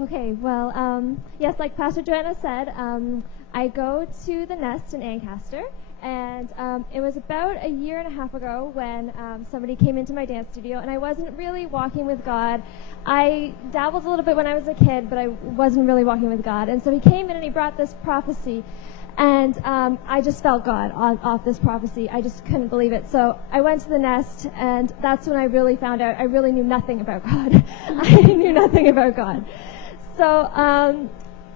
Okay, well, yes, like Pastor Joanna said, I go to the Nest in Ancaster, and it was about a year and a half ago when somebody came into my dance studio, and I wasn't really walking with God. I dabbled a little bit when I was a kid, but I wasn't really walking with God. And so he came in and he brought this prophecy, and I just felt God off this prophecy. I just couldn't believe it. So I went to the Nest, and that's when I really found out I really knew nothing about God. I knew nothing about God. So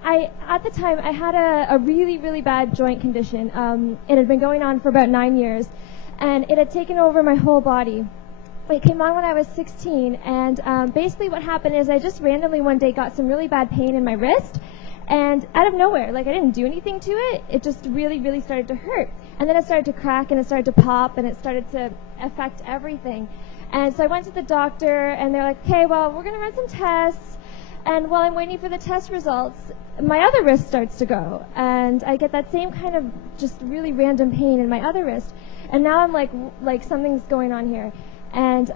at the time, I had a really, really bad joint condition. It had been going on for about 9 years, and it had taken over my whole body. It came on when I was 16, and basically what happened is I just randomly one day got some really bad pain in my wrist, and out of nowhere, like I didn't do anything to it, it just really, really started to hurt. And then it started to crack, and it started to pop, and it started to affect everything. And so I went to the doctor, and they're like, okay, well, we're going to run some tests. And while I'm waiting for the test results, my other wrist starts to go. And I get that same kind of just really random pain in my other wrist. And now I'm like something's going on here. And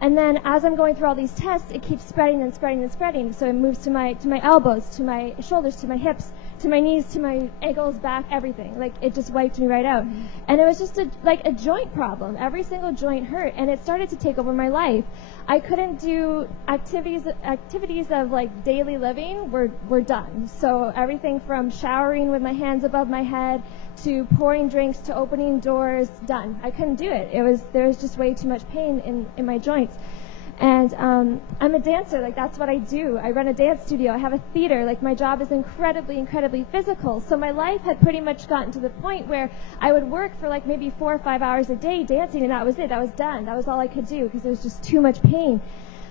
then as I'm going through all these tests, it keeps spreading and spreading and spreading. So it moves to my elbows, to my shoulders, to my hips, to my knees, to my ankles, back, everything. Like, it just wiped me right out. Mm-hmm. And it was just a joint problem. Every single joint hurt, and it started to take over my life. I couldn't do activities of like daily living were done. So everything from showering with my hands above my head to pouring drinks to opening doors, done. I couldn't do it. There was just way too much pain in my joints. And I'm a dancer, like that's what I do. I run a dance studio, I have a theater, like my job is incredibly, incredibly physical. So my life had pretty much gotten to the point where I would work for like maybe 4 or 5 hours a day dancing, and that was it, that was done. That was all I could do because there was just too much pain.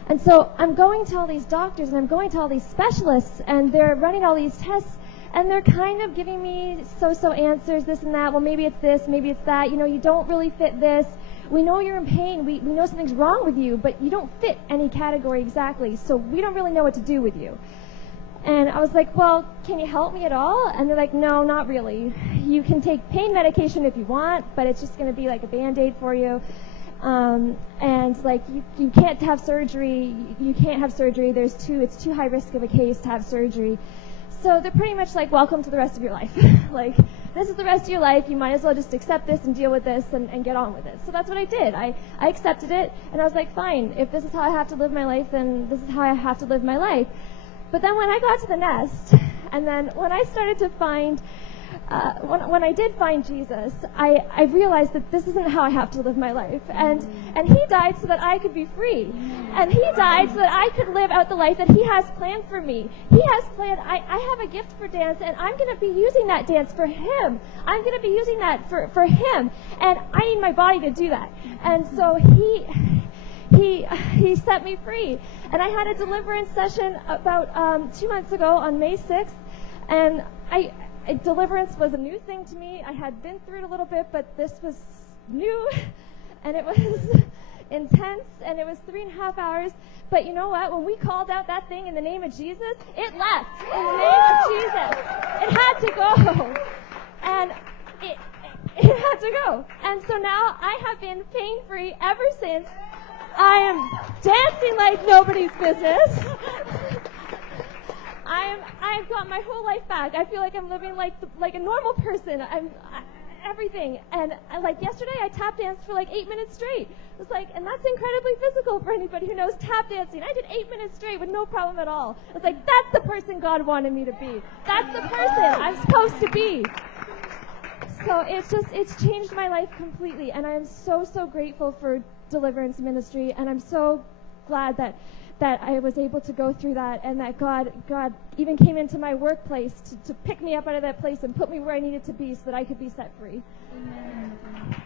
And so I'm going to all these doctors and I'm going to all these specialists, and they're running all these tests, and they're kind of giving me so-so answers, this and that. Well, maybe it's this, maybe it's that. You know, you don't really fit this. We know you're in pain. We know something's wrong with you, but you don't fit any category exactly, so we don't really know what to do with you. And I was like, well, can you help me at all? And they're like, no, not really. You can take pain medication if you want, but it's just going to be like a Band-Aid for you. And like you can't have surgery. You can't have surgery. It's too high risk of a case to have surgery. So they're pretty much like, welcome to the rest of your life. Like, this is the rest of your life. You might as well just accept this and deal with this and get on with it. So that's what I did. I accepted it, and I was like, fine, if this is how I have to live my life, then this is how I have to live my life. But then when I got to the Nest, and then when I started to find, when I did find Jesus, I realized that this isn't how I have to live my life. And he died so that I could be free. And he died so that I could live out the life that he has planned for me. He has planned, I have a gift for dance, and I'm going to be using that dance for him. I'm going to be using that for him. And I need my body to do that. And so he set me free. And I had a deliverance session about 2 months ago on May 6th. And deliverance was a new thing to me. I had been through it a little bit, but this was new, and it was intense, and it was 3.5 hours. But you know what? When we called out that thing in the name of Jesus, it left. In the name of Jesus. It had to go. And it had to go. And so now I have been pain-free ever since. I am dancing like nobody's business. I've got my whole life back. I feel like I'm living like a normal person. Everything. And like yesterday, I tap danced for like 8 minutes straight. It's like, and that's incredibly physical for anybody who knows tap dancing. I did 8 minutes straight with no problem at all. It's like, that's the person God wanted me to be. That's the person I'm supposed to be. So it's changed my life completely, and I am so grateful for deliverance ministry, and I'm so glad that I was able to go through that, and that God even came into my workplace to pick me up out of that place and put me where I needed to be so that I could be set free. Amen.